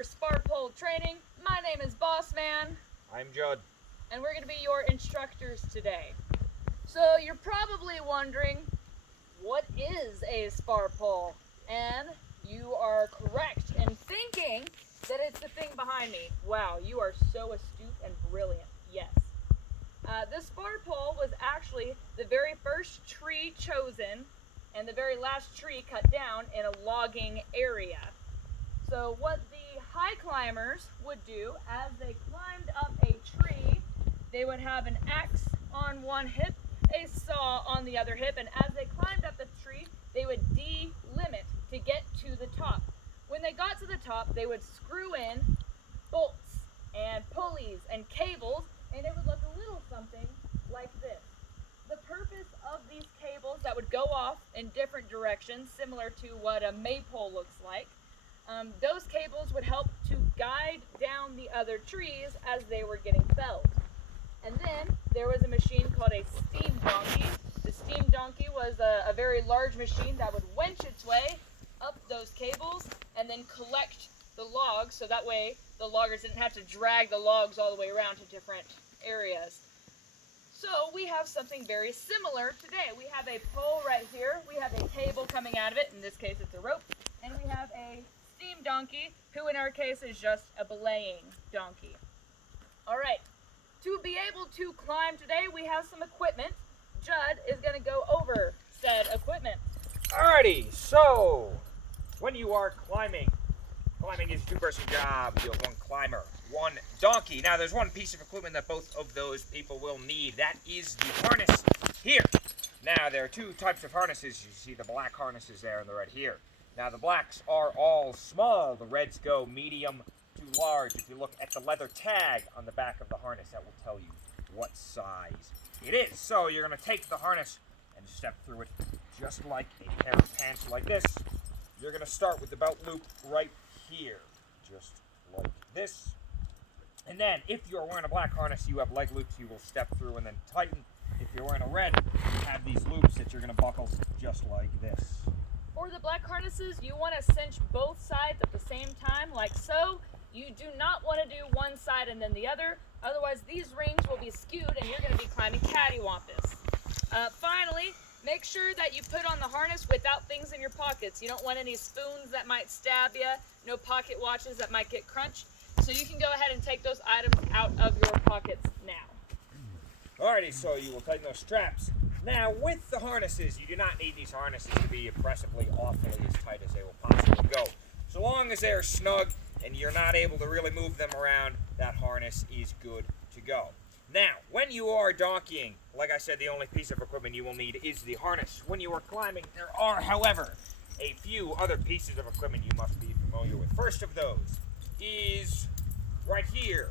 your Spar pole training. My name is Boss Man. I'm Judd. And we're going to be your instructors today. So you're probably wondering, what is a Spar pole? And you are correct in thinking that it's the thing behind me. Wow, you are so astute and brilliant. Yes. This Spar pole was actually the very first tree chosen and the very last tree cut down in a logging area. So what the high climbers would do as they climbed up a tree, they would have an axe on one hip, a saw on the other hip, and as they climbed up the tree, they would delimit to get to the top. When they got to the top, they would screw in bolts and pulleys and cables, and it would look a little something like this. The purpose of these cables that would go off in different directions, similar to what a maypole looks like, those cables would help to guide down the other trees as they were getting felled. And then there was a machine called a steam donkey. The steam donkey was a very large machine that would winch its way up those cables and then collect the logs, so that way the loggers didn't have to drag the logs all the way around to different areas. So we have something very similar today. We have a pole right here, we have a cable coming out of it, in this case it's a rope, and we have a steam donkey, who in our case is just a belaying donkey. Alright, to be able to climb today, we have some equipment. Judd is going to go over said equipment. Alrighty, so when you are climbing is a two-person job. You have one climber, one donkey. Now there's one piece of equipment that both of those people will need. That is the harness here. Now there are two types of harnesses. You see the black harnesses there and the red here. Now the blacks are all small. The reds go medium to large. If you look at the leather tag on the back of the harness, that will tell you what size it is. So you're going to take the harness and step through it just like a pair of pants like this. You're going to start with the belt loop right here, just like this. And then if you're wearing a black harness, you have leg loops you will step through and then tighten. If you're wearing a red, you have these loops that you're going to buckle just like this. For the black harnesses, you want to cinch both sides at the same time, like so. You do not want to do one side and then the other, otherwise these rings will be skewed and you're going to be climbing cattywampus. Finally, make sure that you put on the harness without things in your pockets. You don't want any spoons that might stab you, no pocket watches that might get crunched, so you can go ahead and take those items out of your pockets now. Alrighty, so you will tighten those straps. Now, with the harnesses, you do not need these harnesses to be oppressively awfully as tight as they will possibly go. So long as they are snug and you're not able to really move them around, that harness is good to go. Now, when you are donkeying, like I said, the only piece of equipment you will need is the harness. When you are climbing, there are, however, a few other pieces of equipment you must be familiar with. First of those is right here.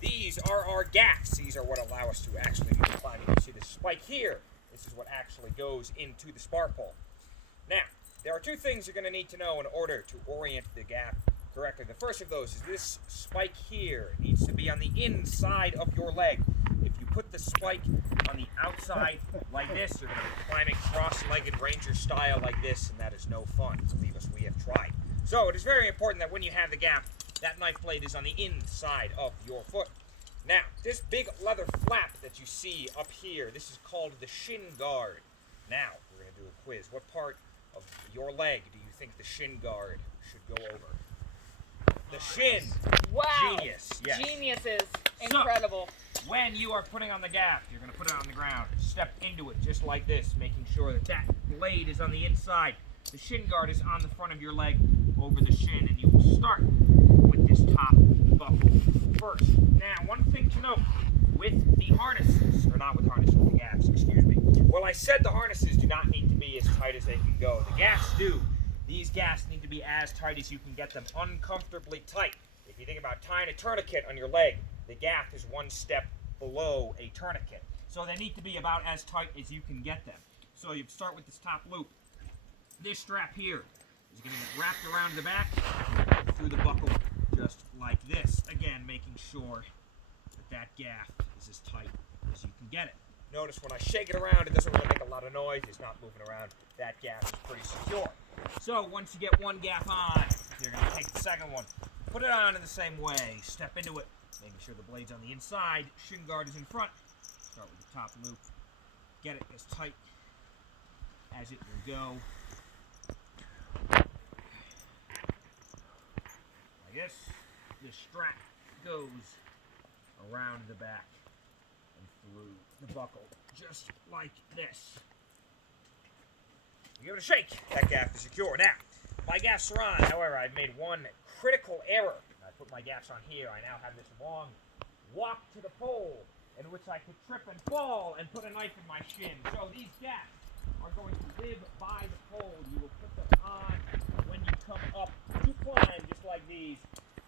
These are our gaffs. These are what allow us to actually do the climbing. You see this spike here. This is what actually goes into the spar pole. Now, there are two things you're going to need to know in order to orient the gaff correctly. The first of those is this spike here. It needs to be on the inside of your leg. If you put the spike on the outside like this, you're going to be climbing cross-legged ranger style like this, and that is no fun. Believe us, we have tried. So it is very important that when you have the gaff, that knife blade is on the inside of your foot. Now, this big leather flap that you see up here, this is called the shin guard. Now, we're going to do a quiz. What part of your leg do you think the shin guard should go over? The shin. Wow. Genius. Yes. Geniuses. Incredible. So, when you are putting on the gaff, you're going to put it on the ground. Step into it just like this, making sure that that blade is on the inside. The shin guard is on the front of your leg over the shin, and you will start with this top buckle first. Now, one thing to note with the harnesses, or not with harnesses, with the gaffs, excuse me. Well, I said the harnesses do not need to be as tight as they can go. The gaffs do. These gaffs need to be as tight as you can get them, uncomfortably tight. If you think about tying a tourniquet on your leg, the gaff is one step below a tourniquet. So they need to be about as tight as you can get them. So you start with this top loop. This strap here is going to get wrapped around the back through the buckle just like this. Again, making sure that that gaff is as tight as you can get it. Notice when I shake it around, it doesn't really make a lot of noise. It's not moving around. That gaff is pretty secure. So once you get one gaff on, you're going to take the second one, put it on in the same way. Step into it, making sure the blade's on the inside, shin guard is in front. Start with the top loop. Get it as tight as it will go. Like this. The strap goes around the back and through the buckle, just like this. Give it a shake. That gaff is secure. Now, my gaffs are on. However, I've made one critical error. I put my gaffs on here. I now have this long walk to the pole in which I could trip and fall and put a knife in my shin. So these gaffs are going to live by the pole. You will put them on when you come up to climb, just like these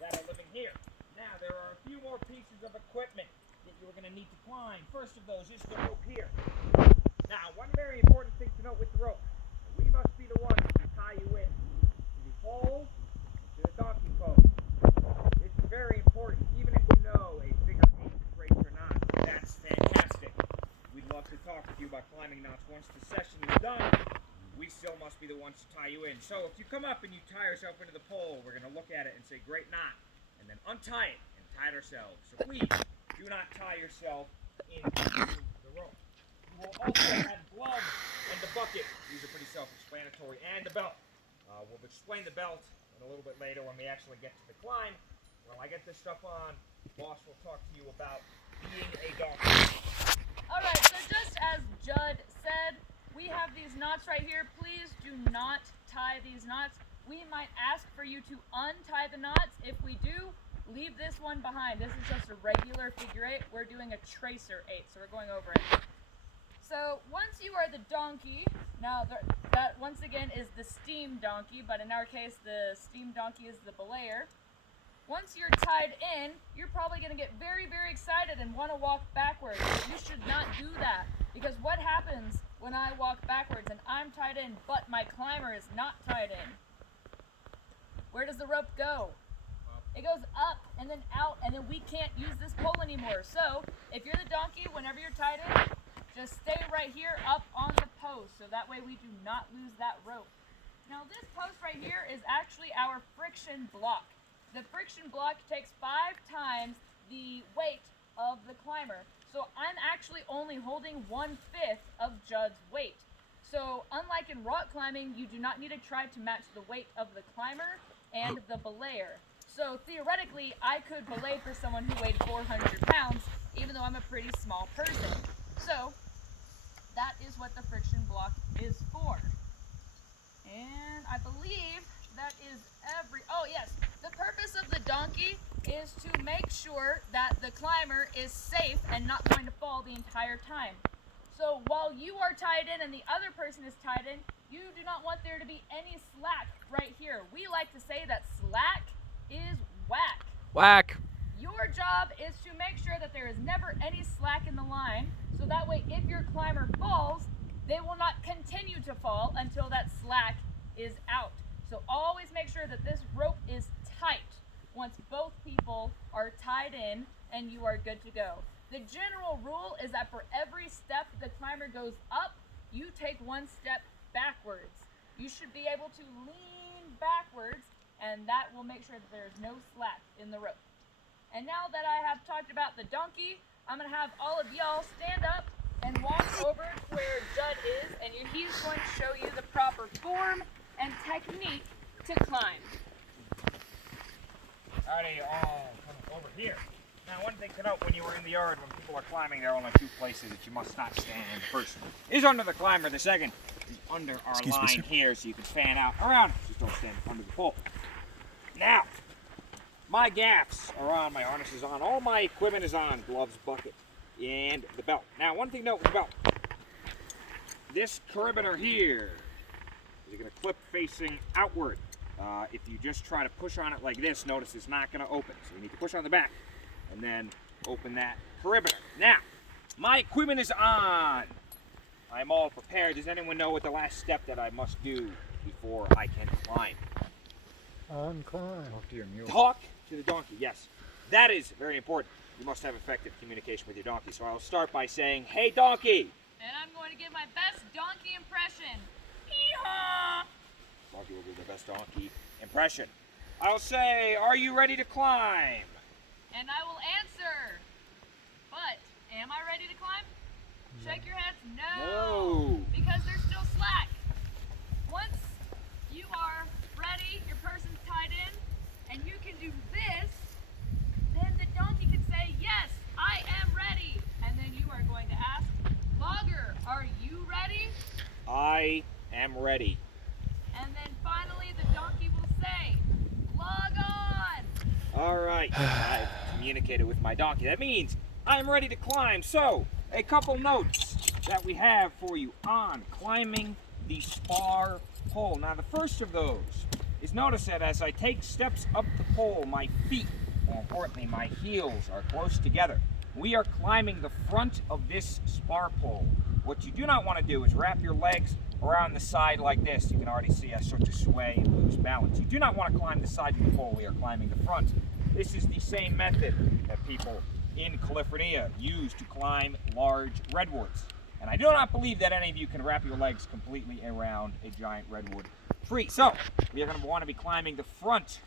that are living here. Now, there are a few more pieces of equipment that you're going to need to climb. First of those is the rope here. Now, one very important thing to note with the rope. We must be the ones to tie you in to the pole and to the donkey pole. This is very important, even if you know a figure 8 trace or not. That's fantastic. We'd love to talk with you about climbing knots once the session is done. We still must be the ones to tie you in. So if you come up and you tie yourself into the pole, we're going to look at it and say, great knot, and then untie it and tie it ourselves. So please, do not tie yourself into the rope. You will also have gloves and the bucket. These are pretty self-explanatory. And the belt. We'll explain the belt in a little bit later when we actually get to the climb. When I get this stuff on, boss will talk to you about being a donkey. Alright, so just as Judd said, we have these knots right here. Please do not tie these knots. We might ask for you to untie the knots. If we do, leave this one behind. This is just a regular figure 8. We're doing a tracer 8, so we're going over it. So once you are the donkey, now that once again is the steam donkey, but in our case the steam donkey is the belayer. Once you're tied in, you're probably going to get very, very excited and want to walk backwards. You should not do that, because what happens when I walk backwards and I'm tied in, but my climber is not tied in? Where does the rope go? It goes up and then out, and then we can't use this pole anymore. So if you're the donkey, whenever you're tied in, just stay right here up on the post, so that way we do not lose that rope. Now this post right here is actually our friction block. The friction block takes 5 times the weight of the climber. So I'm actually only holding 1/5 of Judd's weight. So unlike in rock climbing, you do not need to try to match the weight of the climber and the belayer. So theoretically, I could belay for someone who weighed 400 pounds, even though I'm a pretty small person. So that is what the friction block is for. And I believe that is oh yes, the purpose of the donkey is to make sure that the climber is safe and not going to fall the entire time. So while you are tied in and the other person is tied in, you do not want there to be any slack right here. We like to say that slack is whack. Whack. Your job is to make sure that there is never any slack in the line, so that way if your climber falls, they will not continue to fall until that slack is out. So always make sure that this rope is tight once both people are tied in and you are good to go. The general rule is that for every step the climber goes up, you take 1 step backwards. You should be able to lean backwards, and that will make sure that there is no slack in the rope. And now that I have talked about the donkey, I'm going to have all of y'all stand up and walk over to where Judd is, and he's going to show you the proper form and technique to climb. Alrighty, all come over here. Now, one thing to note, when you are in the yard, when people are climbing, there are only 2 places that you must not stand. The first is under the climber. The second is under our line here, so you can fan out around it. Just don't stand under the pole. Now, my gaffs are on, my harness is on, all my equipment is on, gloves, bucket, and the belt. Now, one thing to note with the belt. This carabiner here is going to clip facing outward. If you just try to push on it like this, notice it's not going to open. So you need to push on the back and then open that carabiner. Now, my equipment is on. I'm all prepared. Does anyone know what the last step that I must do before I can climb? Unclimb. Talk to your mule. Talk to the donkey, yes. That is very important. You must have effective communication with your donkey. So I'll start by saying, hey donkey! And I'm going to give my best donkey impression. Hee-haw! Donkey will do the best donkey impression. I'll say, are you ready to climb? And I will answer. But, am I ready to climb? Shake your heads. No. Because they're still slack. Once you are ready, your person's tied in, and you can do this, then the donkey can say, yes, I am ready. And then you are going to ask, Logger, are you ready? I am ready. And then finally the donkey will say, log on. All right, I've communicated with my donkey. That means I'm ready to climb. So, a couple notes that we have for you on climbing the spar pole. Now, the first of those is notice that as I take steps up the pole, my feet, more importantly, my heels are close together. We are climbing the front of this spar pole. What you do not want to do is wrap your legs around the side like this. You can already see I start to sway and lose balance. You do not want to climb the side of the pole. We are climbing the front. This is the same method that people in California use to climb large redwoods. And I do not believe that any of you can wrap your legs completely around a giant redwood tree. So, we are going to want to be climbing the front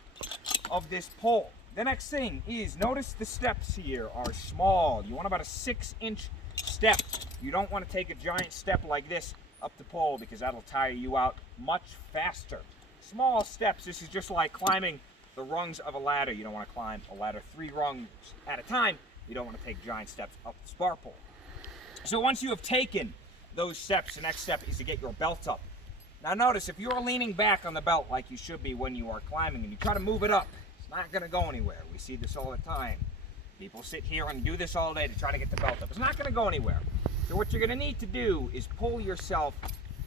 of this pole. The next thing is, notice the steps here are small. You want about a 6-inch step. You don't want to take a giant step like this up the pole because that'll tire you out much faster. Small steps. This is just like climbing the rungs of a ladder. You don't want to climb a ladder 3 rungs at a time. You don't want to take giant steps up the spar pole. So once you have taken those steps, the next step is to get your belt up. Now notice, if you're leaning back on the belt like you should be when you are climbing and you try to move it up, it's not going to go anywhere. We see this all the time. People sit here and do this all day to try to get the belt up. It's not going to go anywhere. So what you're going to need to do is pull yourself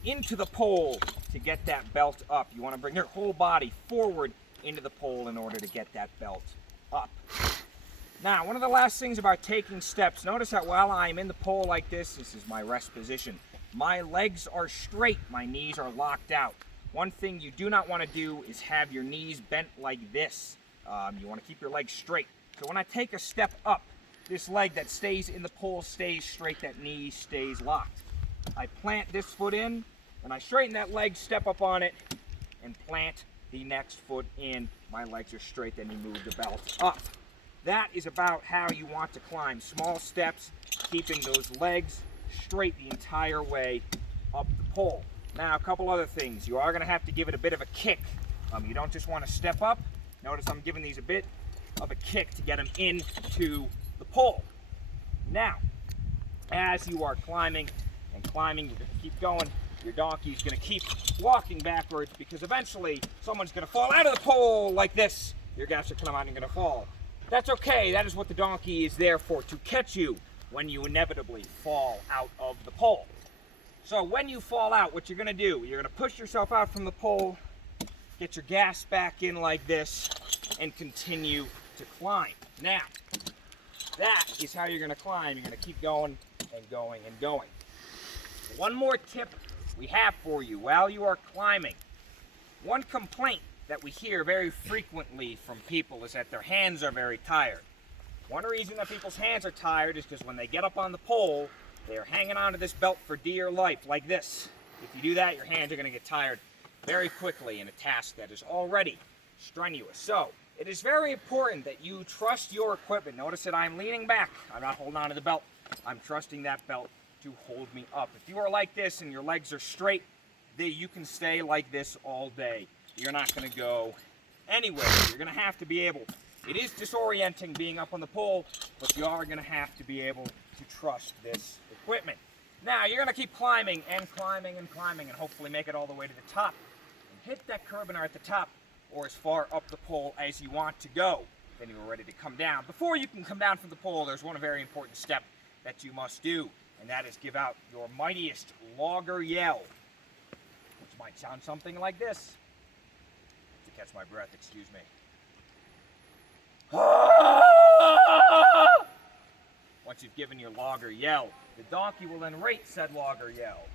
into the pole to get that belt up. You want to bring your whole body forward into the pole in order to get that belt up. Now, one of the last things about taking steps, notice that while I'm in the pole like this is my rest position. My legs are straight, my knees are locked out. One thing you do not want to do is have your knees bent like this. You want to keep your legs straight. So when I take a step up, this leg that stays in the pole stays straight, that knee stays locked. I plant this foot in, and I straighten that leg, step up on it, and plant the next foot in. My legs are straight, then you move the belt up. That is about how you want to climb. Small steps, keeping those legs straight the entire way up the pole. Now, a couple other things. You are going to have to give it a bit of a kick. You don't just want to step up. Notice I'm giving these a bit of a kick to get them into the pole. Now, as you are climbing and climbing, you're going to keep going. Your donkey's going to keep walking backwards because eventually someone's going to fall out of the pole like this. Your gaps are coming out and going to fall. That's okay. That is what the donkey is there for, to catch you when you inevitably fall out of the pole. So when you fall out, what you're going to do, you're going to push yourself out from the pole, get your gas back in like this, and continue to climb. Now, that is how you're going to climb. You're going to keep going and going and going. One more tip we have for you while you are climbing. One complaint that we hear very frequently from people is that their hands are very tired. One reason that people's hands are tired is because when they get up on the pole, they are hanging onto this belt for dear life, like this. If you do that, your hands are going to get tired very quickly in a task that is already strenuous. So, it is very important that you trust your equipment. Notice that I'm leaning back. I'm not holding onto the belt. I'm trusting that belt to hold me up. If you are like this and your legs are straight, you can stay like this all day. You're not going to go anywhere. You're going to have to be able, it is disorienting being up on the pole, but you are going to have to be able to trust this equipment. Now, you're going to keep climbing and climbing and climbing and hopefully make it all the way to the top. And hit that curb at the top or as far up the pole as you want to go. Then you're ready to come down. Before you can come down from the pole, there's one very important step that you must do, and that is give out your mightiest logger yell, which might sound something like this. To catch my breath, excuse me. Once you've given your logger yell, the donkey will then rate said logger yell.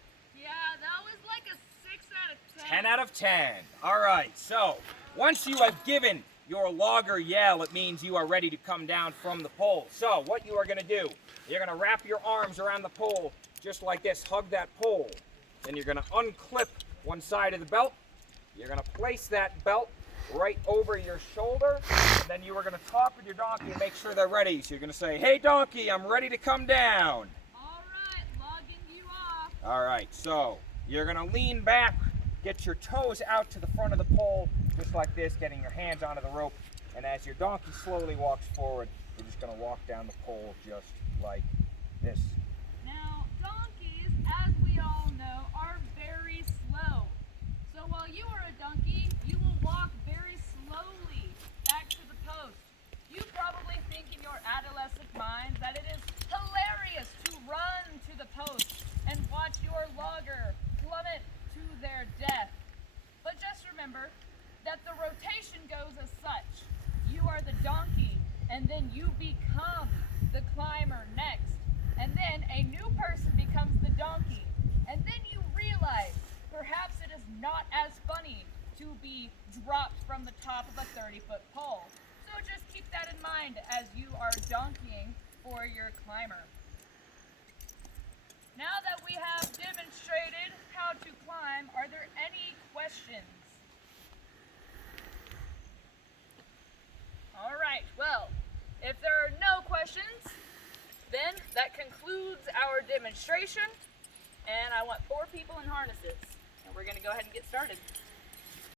Yeah, that was like a 6 out of 10. 10 out of 10. All right, so once you have given your logger yell, it means you are ready to come down from the pole. So what you are going to do, you're going to wrap your arms around the pole just like this. Hug that pole. Then you're going to unclip one side of the belt. You're going to place that belt right over your shoulder, and then you are going to talk with your donkey and make sure they're ready. So you're going to say, "Hey donkey, I'm ready to come down." All right, logging you off. All right, so you're going to lean back, get your toes out to the front of the pole, just like this, getting your hands onto the rope. And as your donkey slowly walks forward, you're just going to walk down the pole just like this. Now, donkeys, as we all know, are very slow. So while you are a donkey, you will walk very slowly back to the post. You probably think in your adolescent mind that it is hilarious to run to the post and watch your logger plummet to their death. But just remember that the rotation goes as such. You are the donkey, and then you become the climber next. And then a new person becomes the donkey. And then you realize perhaps it is not as funny to be dropped from the top of a 30-foot pole. So just keep that in mind as you are donkeying for your climber. Now that we have demonstrated how to climb, are there any questions? All right, well, if there are no questions, then that concludes our demonstration, and I want 4 people in harnesses, and we're going to go ahead and get started.